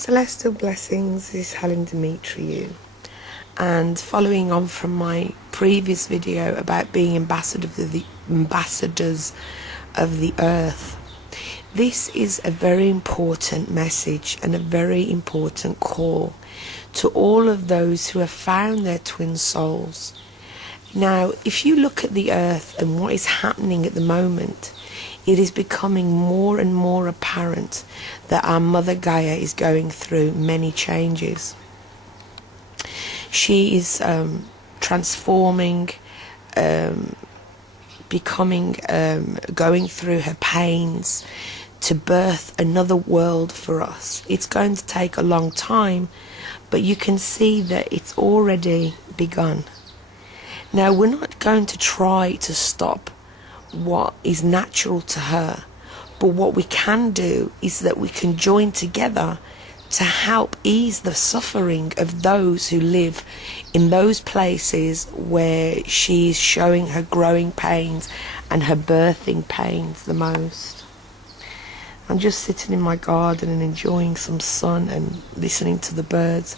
Celestial blessings, this is Helen Demetriou, and following on from my previous video about being ambassadors of the earth, this is a very important message and a very important call to all of those who have found their twin souls. Now, if you look at the earth and what is happening at the moment, it is becoming more and more apparent that our Mother Gaia is going through many changes. She is transforming, going through her pains to birth another world for us. It's going to take a long time, but you can see that it's already begun. Now, we're not going to try to stop what is natural to her, but what we can do is that we can join together to help ease the suffering of those who live in those places where she is showing her growing pains and her birthing pains the most. I'm just sitting in my garden and enjoying some sun and listening to the birds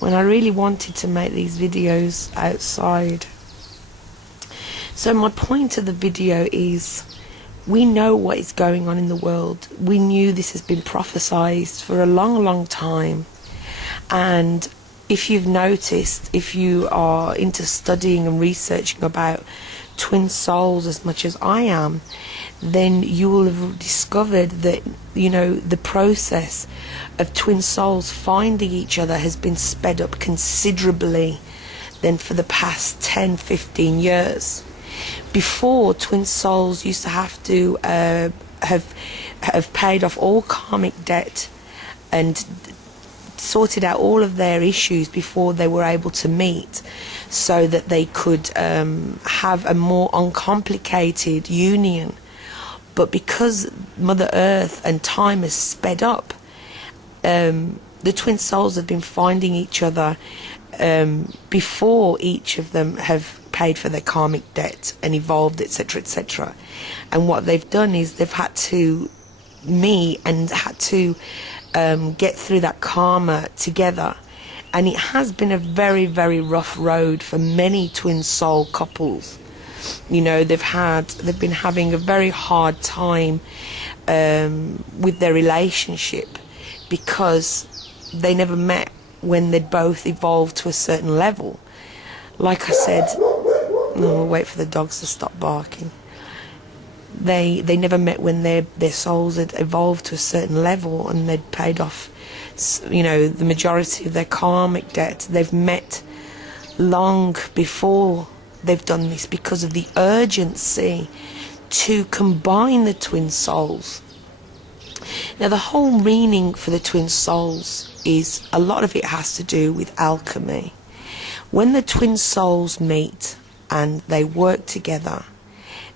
when I really wanted to make these videos outside. So my point of the video is, we know what is going on in the world. We knew this has been prophesied for a long time. And if you've noticed, if you are into studying and researching about twin souls as much as I am, then you will have discovered that, the process of twin souls finding each other has been sped up considerably than for the past 10-15 years. Before, twin souls used to have to have paid off all karmic debt and sorted out all of their issues before they were able to meet, so that they could have a more uncomplicated union. But because Mother Earth and time has sped up, the twin souls have been finding each other before each of them have paid for their karmic debt and evolved, etc., etc. And what they've done is they've had to meet and had to get through that karma together. And it has been a very, very rough road for many twin soul couples. They've been having a very hard time with their relationship, because they never met when they'd both evolved to a certain level. Like I said, we'll wait for the dogs to stop barking. They never met when their souls had evolved to a certain level and they'd paid off, the majority of their karmic debt. They've met long before they've done this, because of the urgency to combine the twin souls. Now, the whole meaning for the twin souls is, a lot of it has to do with alchemy. When the twin souls meet and they work together,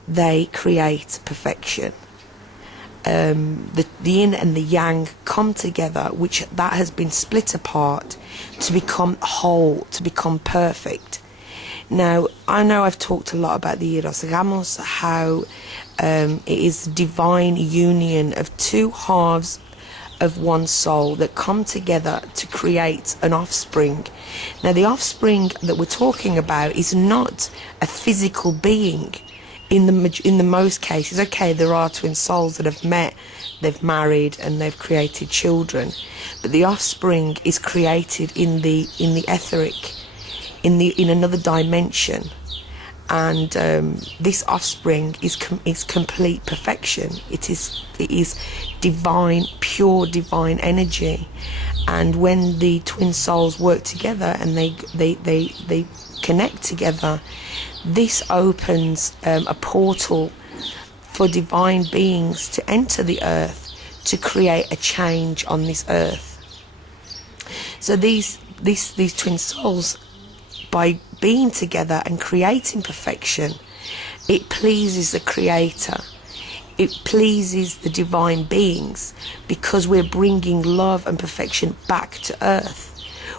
they create perfection. The yin and the yang come together, that has been split apart to become whole, to become perfect. Now, I know I've talked a lot about the Eros Ramos, how it is divine union of two halves of one soul that come together to create an offspring. Now, the offspring that we're talking about is not a physical being. In the most cases, okay, there are twin souls that have met, they've married, and they've created children, but the offspring is created in the etheric, in another dimension. And this offspring is complete perfection. It is divine, pure divine energy. And when the twin souls work together and they connect together, this opens a portal for divine beings to enter the earth, to create a change on this earth. So these twin souls, by being together and creating perfection, it pleases the Creator. It pleases the divine beings, because we're bringing love and perfection back to earth.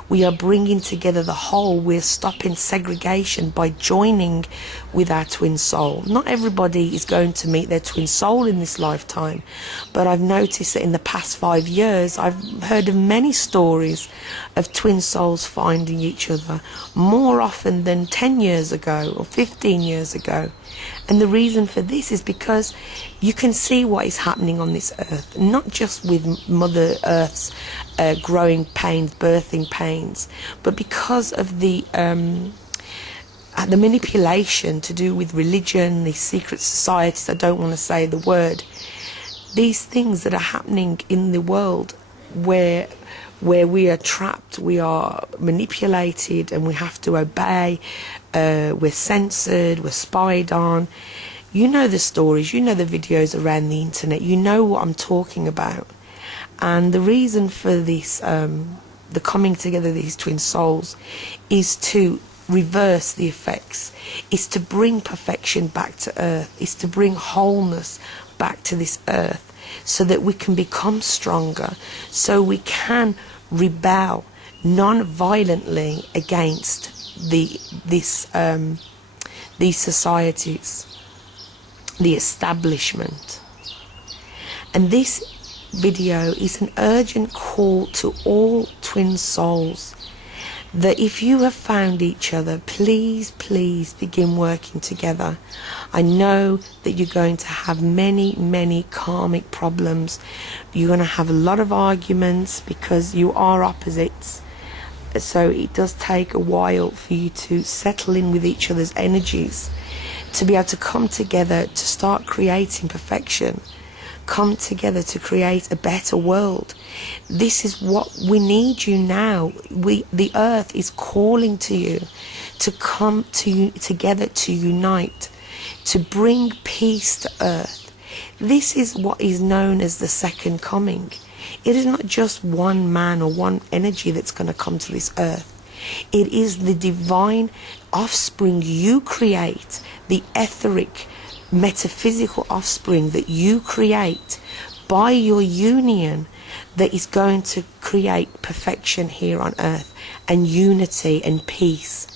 We are bringing together the whole. We're stopping segregation by joining with our twin soul. Not everybody is going to meet their twin soul in this lifetime, but I've noticed that in the past 5 years I've heard of many stories of twin souls finding each other more often than 10 years ago or 15 years ago. And the reason for this is because you can see what is happening on this earth, not just with Mother Earth's growing pains, birthing pains, but because of the manipulation to do with religion, these secret societies, I don't want to say the word, these things that are happening in the world where we are trapped, we are manipulated, and we have to obey, we're censored, we're spied on. You know the stories, you know the videos around the internet, you know what I'm talking about. And the reason for this, the coming together of these twin souls, is to reverse the effects, is to bring perfection back to earth, is to bring wholeness back to this earth, so that we can become stronger, so we can rebel non-violently against these societies, the establishment. And this video is an urgent call to all twin souls that if you have found each other, please begin working together. I know that you're going to have many karmic problems. You're going to have a lot of arguments because you are opposites. So it does take a while for you to settle in with each other's energies, to be able to come together to start creating perfection, come together to create a better world. This is what we need you now. The earth is calling to you to come together to unite, to bring peace to earth. This is what is known as the second coming. It is not just one man or one energy that's going to come to this earth. It is the divine offspring you create, the etheric, metaphysical offspring that you create by your union, that is going to create perfection here on earth, and unity and peace.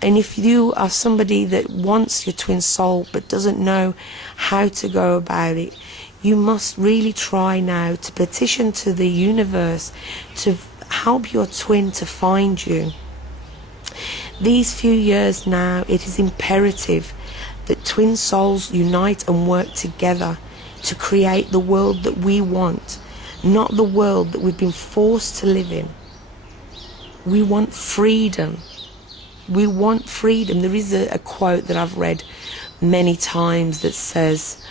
And if you are somebody that wants your twin soul but doesn't know how to go about it, you must really try now to petition to the universe to help your twin to find you. These few years now, it is imperative that twin souls unite and work together to create the world that we want, not the world that we've been forced to live in. We want freedom. We want freedom. There is a quote that I've read many times that says,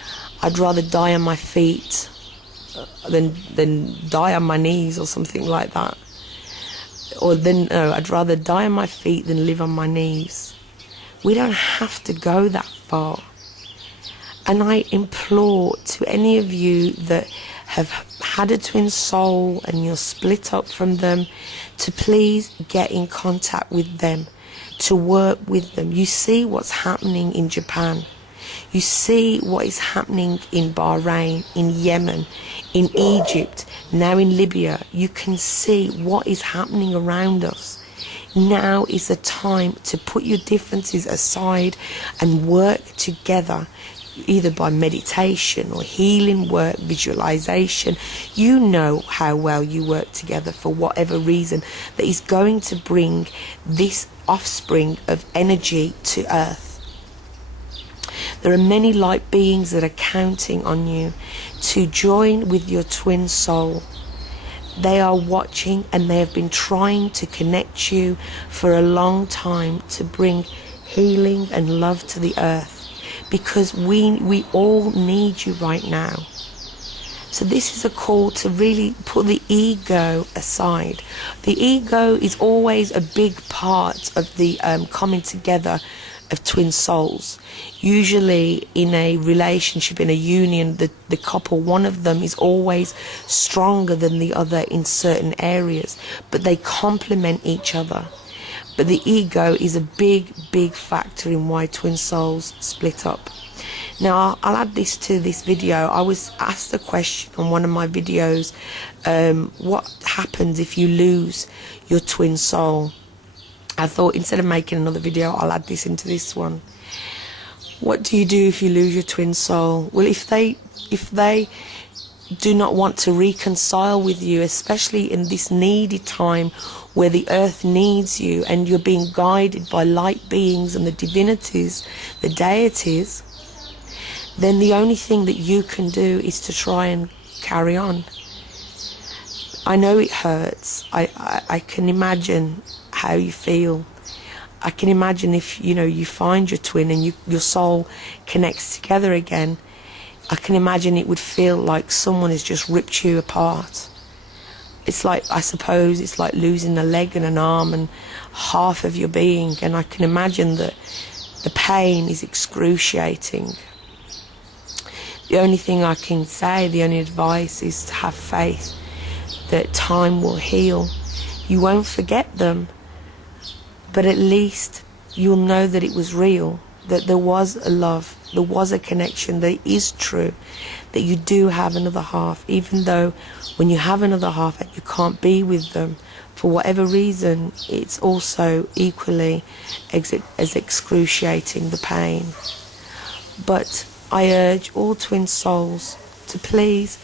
I'd rather die on my feet than die on my knees, or something like that. Or then, no, I'd rather die on my feet than live on my knees. We don't have to go that far. And I implore to any of you that have had a twin soul and you're split up from them, to please get in contact with them, to work with them. You see what's happening in Japan. You see what is happening in Bahrain, in Yemen, in Egypt, now in Libya. You can see what is happening around us. Now is the time to put your differences aside and work together, either by meditation or healing work, visualization. You know how well you work together for whatever reason that is going to bring this offspring of energy to earth. There are many light beings that are counting on you to join with your twin soul. They are watching, and they have been trying to connect you for a long time to bring healing and love to the earth, because we all need you right now. So this is a call to really put the ego aside. The ego is always a big part of the coming together of twin souls. Usually in a relationship, in a union, the couple, one of them is always stronger than the other in certain areas, but they complement each other. But the ego is a big factor in why twin souls split up. Now, I'll add this to this video. I was asked a question on one of my videos, what happens if you lose your twin soul? I thought instead of making another video, I'll add this into this one. What do you do if you lose your twin soul? Well, if they do not want to reconcile with you, especially in this needy time where the earth needs you and you're being guided by light beings and the divinities, the deities, then the only thing that you can do is to try and carry on. I know it hurts. I can imagine how you feel. I can imagine if, you know, you find your twin and your soul connects together again. I can imagine it would feel like someone has just ripped you apart. It's like, I suppose, it's like losing a leg and an arm and half of your being. And I can imagine that the pain is excruciating. The only thing I can say, the only advice is to have faith that time will heal. You won't forget them, but at least you'll know that it was real, that there was a love, there was a connection, that it is true, that you do have another half, even though when you have another half and you can't be with them for whatever reason, it's also equally as excruciating, the pain. But I urge all twin souls to please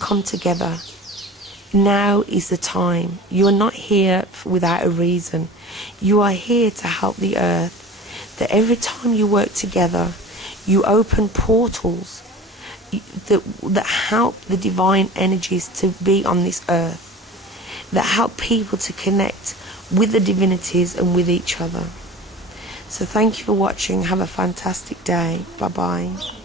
come together. Now is the time. You are not here without a reason. You are here to help the earth. That every time you work together, you open portals that help the divine energies to be on this earth, that help people to connect with the divinities and with each other. So thank you for watching. Have a fantastic day. Bye bye.